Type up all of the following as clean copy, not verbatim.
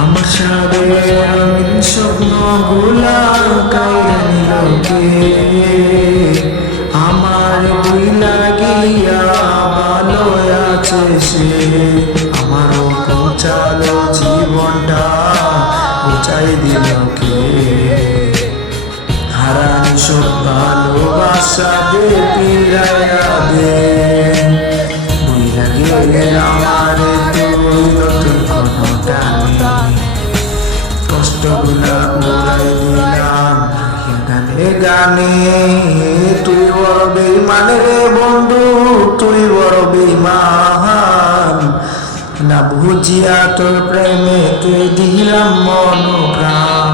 আমার সাথে আমি স্বপ্নগুলা কাইরা নিল কে, আমার দুই লাগিয়া ভালো আছে সে, আমারও পৌঁছালো জীবনটা বুঝাই দিল কে, হারানি সব ভালোবাসা দে ফিরাইয়া দে, বুইরা গেলে আমার তুই নতুন কোনো টানে, কষ্টগুলা উড়াই দিলাম গানে গানে, তুই বড় বেঈমান রে বন্ধু, তুই বড় বেঈমান, না বুঝিয়া তোর প্রেমেতে দিলাম মন প্রাণ,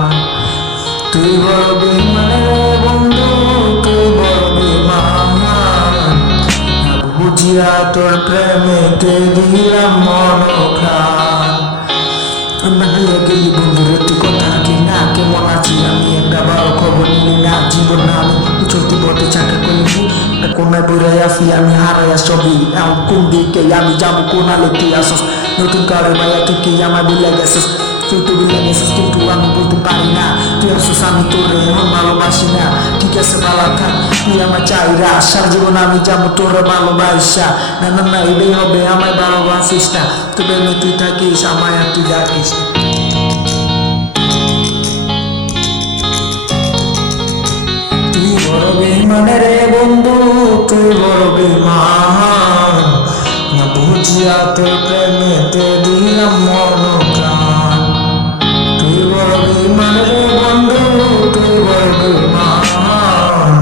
তুই বড় বেঈমান রে বন্ধু, তুই বড় বেঈমান, না বুঝিয়া তোর প্রেমেতে দিলাম মন প্রাণ। আমরা হয়ে গেলি বন্ধুরে তুই কথা দিই না, কেমন আছি আমি একটা বড় খবর নিলি না, জীবন না আমি চলতি পথে চাকা করলি, কোনায় বইরাই আসি আমি হারাইয়া ছবি, এখন কোন দিকে আমি যাবো কোন আলে তুই আসস, নতুন কারে মায়া তুই কি আমার বুঝলে গেছিস, তুই তো বুঝলে গেছিস কিন্তু আমি বলতে পারি না, তুই আসস আমি তোর এখন ভালোবাসি না, ঠিক আছে ভালো থাক তুই আমার চাইরা, সারা জীবন আমি যাবো তোর ভালোবাসা, না না না এটাই হবে আমায় ভালোবাসিস না, তবে তুই থাকিস আমায় আর তুই ডাকিস। তুই বড় বেঈমান রে বন্ধু, তুই বড় বেঈমান, না বুঝিয়া তোর প্রেমেতে দিলাম মন প্রাণ, তুই বড় বেঈমান রে বন্ধু, তুই বড় বেঈমান,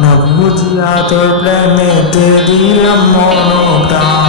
না বুঝিয়া তোর প্রেমেতে দিলাম মন প্রাণ।